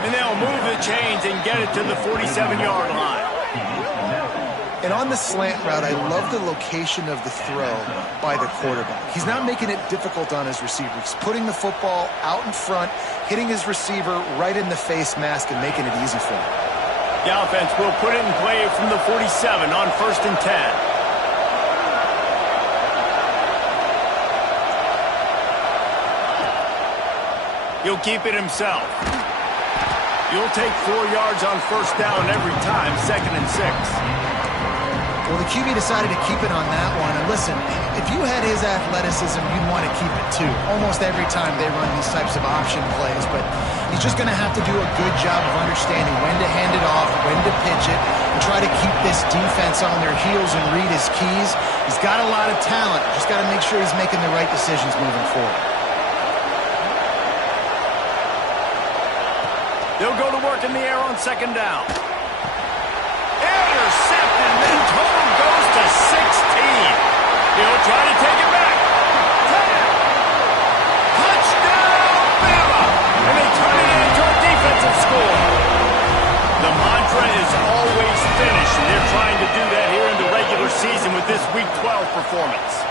And they'll move the chains and get it to the 47-yard line. And on the slant route, I love the location of the throw by the quarterback. He's not making it difficult on his receiver. He's putting the football out in front, hitting his receiver right in the face mask and making it easy for him. The offense will put it in play from the 47 on 1st and 10. He'll keep it himself. You'll take 4 yards on 1st down every time, 2nd and 6. Well, the QB decided to keep it on that one. And listen, if you had his athleticism, you'd want to keep it too. Almost every time they run these types of option plays. But he's just going to have to do a good job of understanding when to hand it off, when to pitch it, and try to keep this defense on their heels and read his keys. He's got a lot of talent. Just got to make sure he's making the right decisions moving forward. They'll go to work in the air on 2nd down. Intercepted, and then total goes to 16. He'll try to take it back. 10. Touchdown, Bama! And they turn it into a defensive score. The mantra is always finish, and they're trying to do that here in the regular season with this Week 12 performance.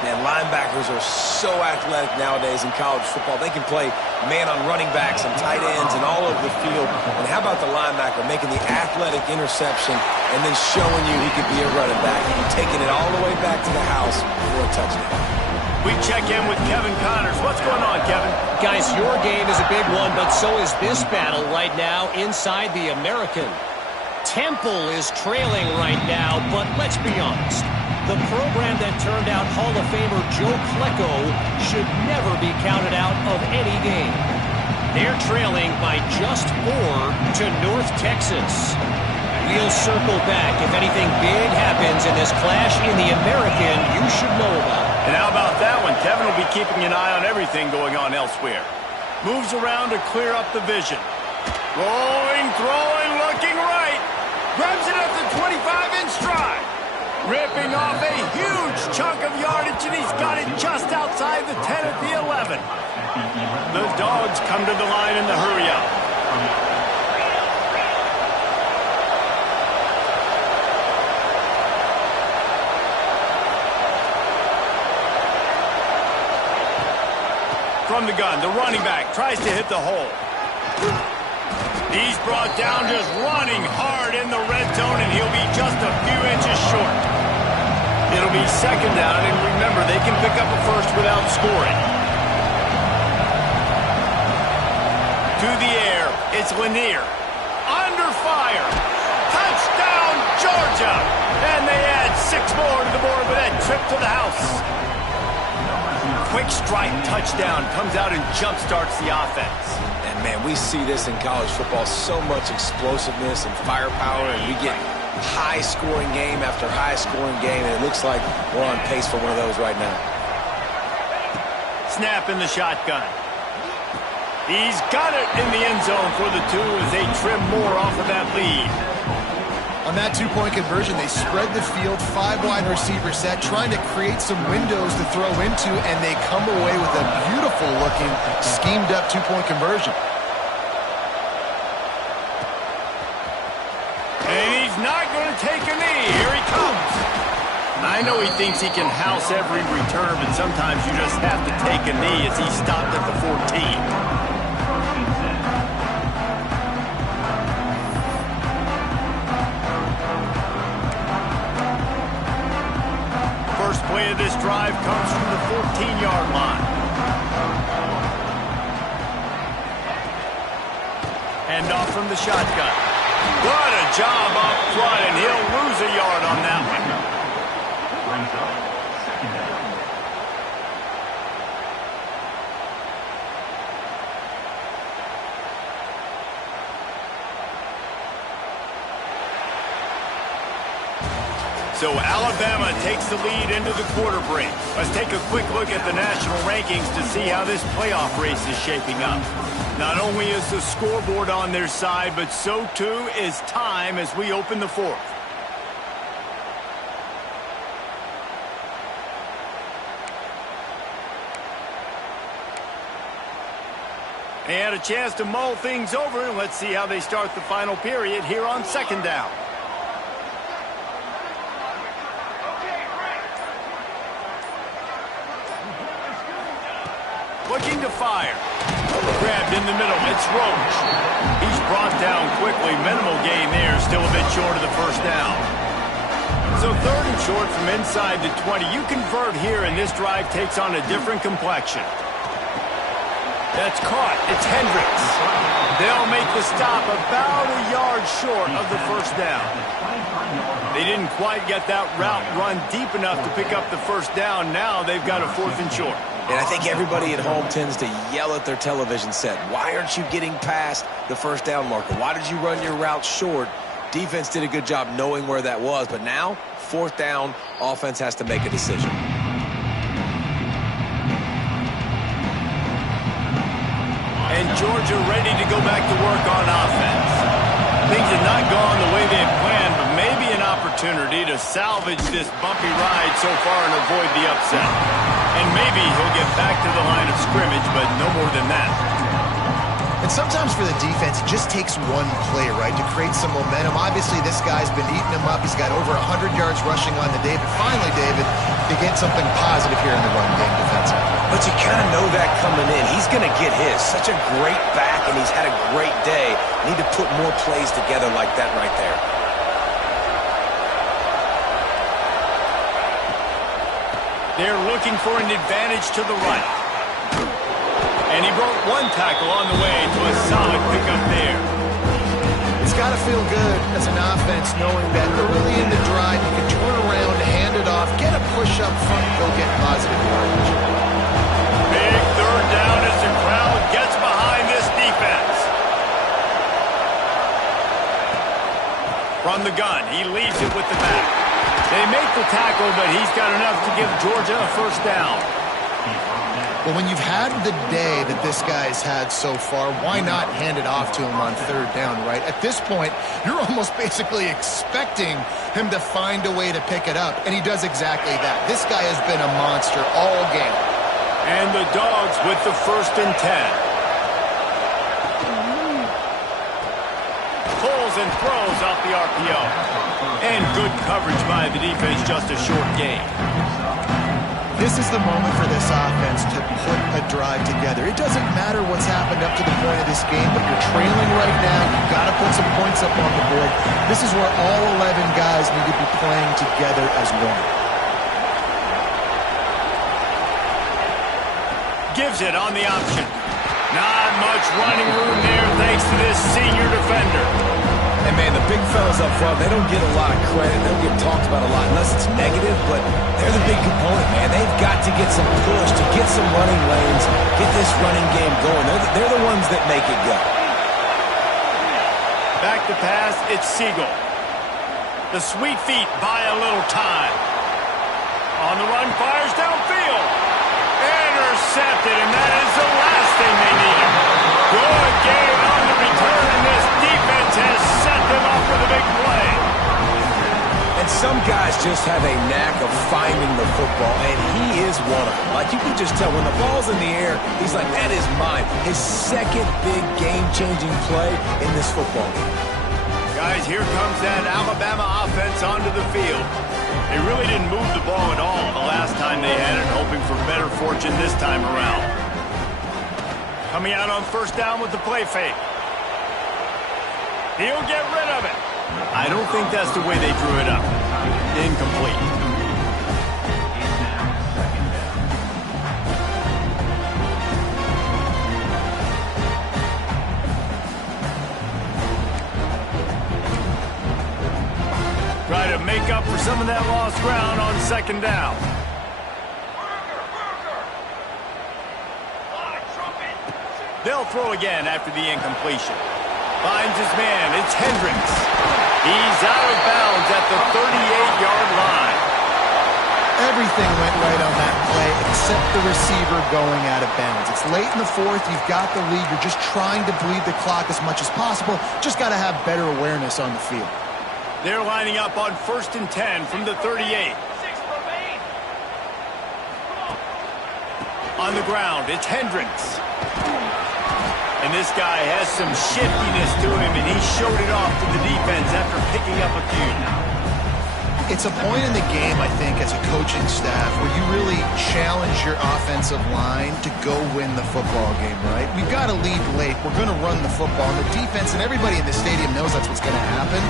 Man, linebackers are so athletic nowadays in college football. They can play man on running backs and tight ends and all over the field. And how about the linebacker making the athletic interception and then showing you he could be a running back and taking it all the way back to the house for a touchdown. We check in with Kevin Connors. What's going on, Kevin? Guys, your game is a big one, but so is this battle right now inside the American. Temple is trailing right now, but let's be honest. The program that turned out Hall of Famer Joe Klecko should never be counted out of any game. They're trailing by just 4 to North Texas. We'll circle back if anything big happens in this clash in the American you should know about. And how about that one? Kevin will be keeping an eye on everything going on elsewhere. Moves around to clear up the vision. Rolling, throwing, looking right. Grabs it at the 25 in stride. Ripping off a huge chunk of yardage, and he's got it just outside the 10 at the 11. The Dogs come to the line in the hurry-up. From the gun, the running back tries to hit the hole. He's brought down just running hard in the red zone, and he'll be just a few inches short. It'll be 2nd down, and remember, they can pick up a first without scoring. To the air, it's Lanier. Under fire. Touchdown, Georgia! And they add 6 more to the board with that trip to the house. Quick strike touchdown comes out and jump-starts the offense. And, man, we see this in college football, so much explosiveness and firepower, and we get high-scoring game after high-scoring game, and it looks like we're on pace for one of those right now. Snap in the shotgun. He's got it in the end zone for the 2 as they trim more off of that lead. On that 2-point conversion, they spread the field, 5 wide receiver set, trying to create some windows to throw into, and they come away with a beautiful-looking, schemed-up 2-point conversion. And he's not going to take a knee. Here he comes. I know he thinks he can house every return, but sometimes you just have to take a knee as he stopped at the 14. First play of this drive comes from the 14-yard line. Hand off from the shotgun. What a job up front, and he'll lose a yard on that one. So Alabama takes the lead into the quarter break. Let's take a quick look at the national rankings to see how this playoff race is shaping up. Not only is the scoreboard on their side, but so too is time as we open the 4th. They had a chance to mull things over, and let's see how they start the final period here on 2nd down. looking to fire. Grabbed in the middle. It's Roach. He's brought down quickly. Minimal gain there. Still a bit short of the first down. So 3rd and short from inside the 20. You convert here, and this drive takes on a different complexion. That's caught. It's Hendricks. They'll make the stop about a yard short of the first down. They didn't quite get that route run deep enough to pick up the first down. Now they've got a 4th and short. And I think everybody at home tends to yell at their television set, why aren't you getting past the first down marker? Why did you run your route short? Defense did a good job knowing where that was, but now, 4th down, offense has to make a decision. And Georgia ready to go back to work on offense. Things have not gone the way they had planned, but maybe an opportunity to salvage this bumpy ride so far and avoid the upset. And maybe he'll get back to the line of scrimmage, but no more than that. And sometimes for the defense, it just takes one play, right, to create some momentum. Obviously, this guy's been eating him up. He's got over 100 yards rushing on the day. But finally, David, they get something positive here in the run game defensively. But you kind of know that coming in. He's going to get his. Such a great back, and he's had a great day. Need to put more plays together like that right there. They're looking for an advantage to the right. And he broke one tackle on the way to a solid pickup there. It's got to feel good as an offense knowing that early in the drive you can turn around, hand it off, get a push up front, and go get positive yardage. Big 3rd down as the crowd gets behind this defense. From the gun, he leaves it with the back. They make the tackle, but he's got enough to give Georgia a first down. Well, when you've had the day that this guy's had so far, why not hand it off to him on 3rd down, right? At this point, you're almost basically expecting him to find a way to pick it up, and he does exactly that. This guy has been a monster all game. And the Dogs with the 1st and 10. Pulls and throws off the RPO. And good coverage by the defense, just a short gain. This is the moment for this offense to put a drive together. It doesn't matter what's happened up to the point of this game, but you're trailing right now. You've got to put some points up on the board. This is where all 11 guys need to be playing together as one. Gives it on the option. Not much running room there thanks to this senior defender. And, man, the big fellas up front, they don't get a lot of credit. They don't get talked about a lot unless it's negative, but they're the big component, man. They've got to get some push, to get some running lanes, get this running game going. They're the ones that make it go. Back to pass, it's Siegel. The sweet feet buy a little time. On the run, fires downfield. Intercepted, and that is the last thing they needed. Good game on the return, and this defense has set them up for the big play. And some guys just have a knack of finding the football, and he is one of them. Like, you can just tell when the ball's in the air, he's like, that is mine. His second big game-changing play in this football game. Guys, here comes that Alabama offense onto the field. They really didn't move the ball at all the last time they had it, hoping for better fortune this time around. Coming out on 1st down with the play fake. He'll get rid of it. I don't think that's the way they drew it up. Incomplete. Try to make up for some of that lost ground on 2nd down. They'll throw again after the incompletion. Finds his man. It's Hendricks. He's out of bounds at the 38-yard line. Everything went right on that play except the receiver going out of bounds. It's late in the 4th. You've got the lead. You're just trying to bleed the clock as much as possible. Just got to have better awareness on the field. They're lining up on 1st and 10 from the 38. On the ground, it's Hendricks. And this guy has some shiftiness to him, and he showed it off to the defense after picking up a few. It's a point in the game, I think, as a coaching staff where you really challenge your offensive line to go win the football game, right? We've got to lead late. We're going to run the football. And the defense and everybody in the stadium knows that's what's going to happen.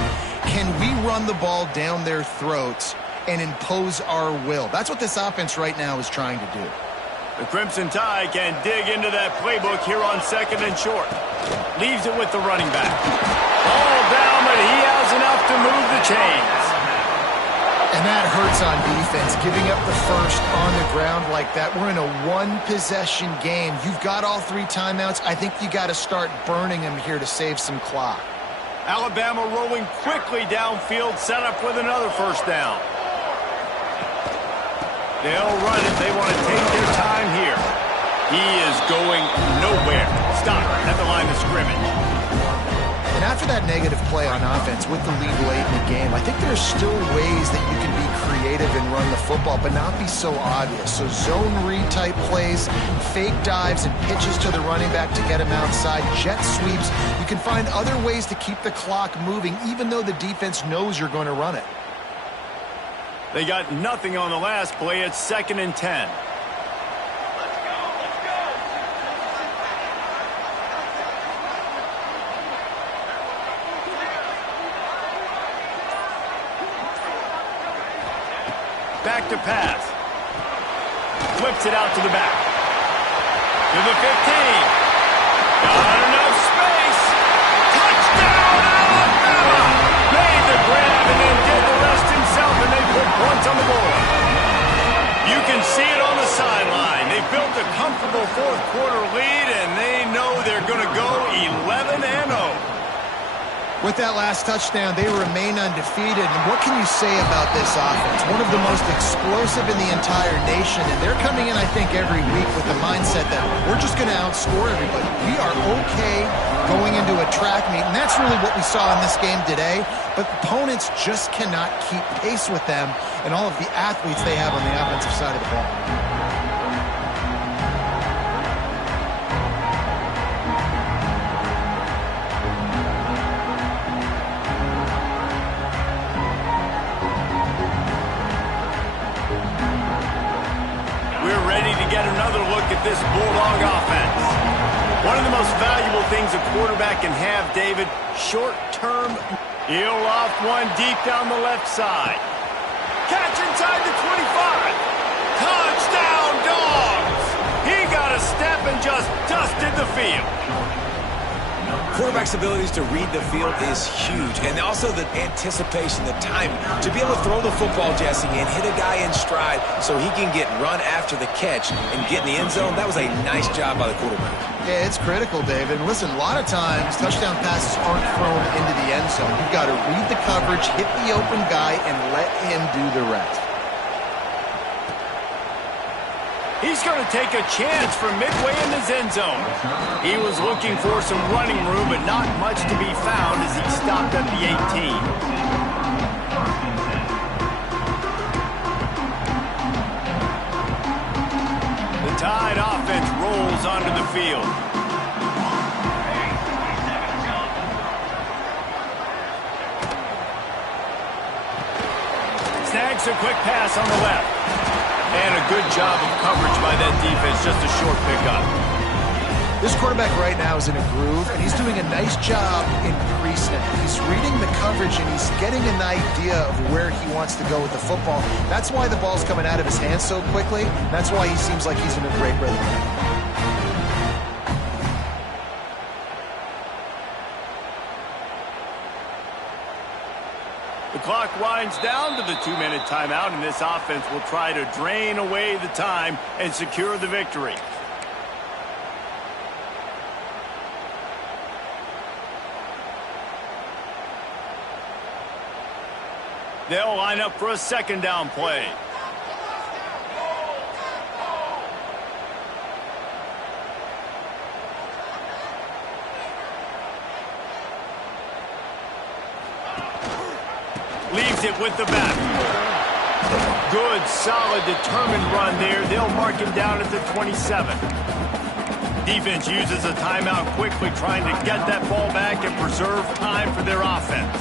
Can we run the ball down their throats and impose our will? That's what this offense right now is trying to do. The Crimson Tide can dig into that playbook here on 2nd and short. Leaves it with the running back. Ball down, but he has enough to move the chains. And that hurts on defense, giving up the first on the ground like that. We're in a one-possession game. You've got all 3 timeouts. I think you got to start burning them here to save some clock. Alabama rolling quickly downfield, set up with another first down. They'll run it. They want to take their time here. He is going nowhere. Stop at the line of scrimmage. And after that negative play on offense with the lead late in the game, I think there's still ways that you can be creative and run the football, but not be so obvious. So zone read type plays, fake dives and pitches to the running back to get him outside, jet sweeps. You can find other ways to keep the clock moving, even though the defense knows you're going to run it. They got nothing on the last play. It's 2nd and 10. Back to pass. Flips it out to the back. To the 15. Got enough space. Touchdown, Alabama! Made the grab and then did the rest himself, and they put points on the board. You can see it on the sideline. They built a comfortable 4th quarter lead, and they know they're going to go 11-0. With that last touchdown, they remain undefeated. And what can you say about this offense? One of the most explosive in the entire nation. And they're coming in, I think, every week with the mindset that we're just going to outscore everybody. We are okay going into a track meet. And that's really what we saw in this game today. But opponents just cannot keep pace with them and all of the athletes they have on the offensive side of the ball. Get another look at this Bulldog offense. One of the most valuable things a quarterback can have, David, short-term. He'll loft one deep down the left side. Catch inside the 25. Touchdown, Dogs! He got a step and just dusted the field. Quarterback's abilities to read the field is huge, and also the anticipation, the timing. To be able to throw the football, Jesse, and hit a guy in stride so he can get run after the catch and get in the end zone, that was a nice job by the quarterback. Yeah, it's critical, David. And listen, a lot of times, touchdown passes aren't thrown into the end zone. You've got to read the coverage, hit the open guy, and let him do the rest. He's going to take a chance from midway in his end zone. He was looking for some running room, but not much to be found as he stopped at the 18. The Tide offense rolls onto the field. Snags a quick pass on the left. And a good job of coverage by that defense, just a short pickup. This quarterback right now is in a groove, and he's doing a nice job in pre-snap. He's reading the coverage, and he's getting an idea of where he wants to go with the football. That's why the ball's coming out of his hands so quickly. That's why he seems like he's in a great rhythm. The clock winds down to the 2-minute timeout, and this offense will try to drain away the time and secure the victory. They'll line up for a 2nd down play. Leaves it with the back. Good, solid, determined run there. They'll mark him down at the 27. Defense uses a timeout quickly, trying to get that ball back and preserve time for their offense.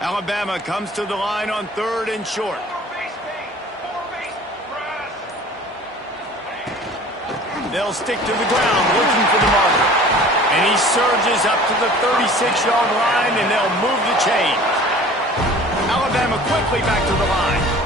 Alabama comes to the line on 3rd and short. They'll stick to the ground looking for the marker. And he surges up to the 36-yard line, and they'll move the chains. Alabama quickly back to the line.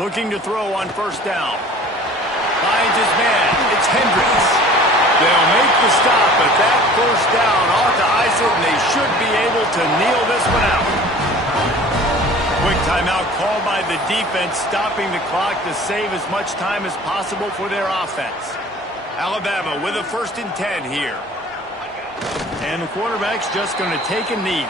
Looking to throw on 1st down. Finds his man. It's Hendricks. They'll make the stop, but that 1st down ought to ice it, and they should be able to kneel this one out. Quick timeout called by the defense, stopping the clock to save as much time as possible for their offense. Alabama with a 1st and 10 here. And the quarterback's just going to take a knee.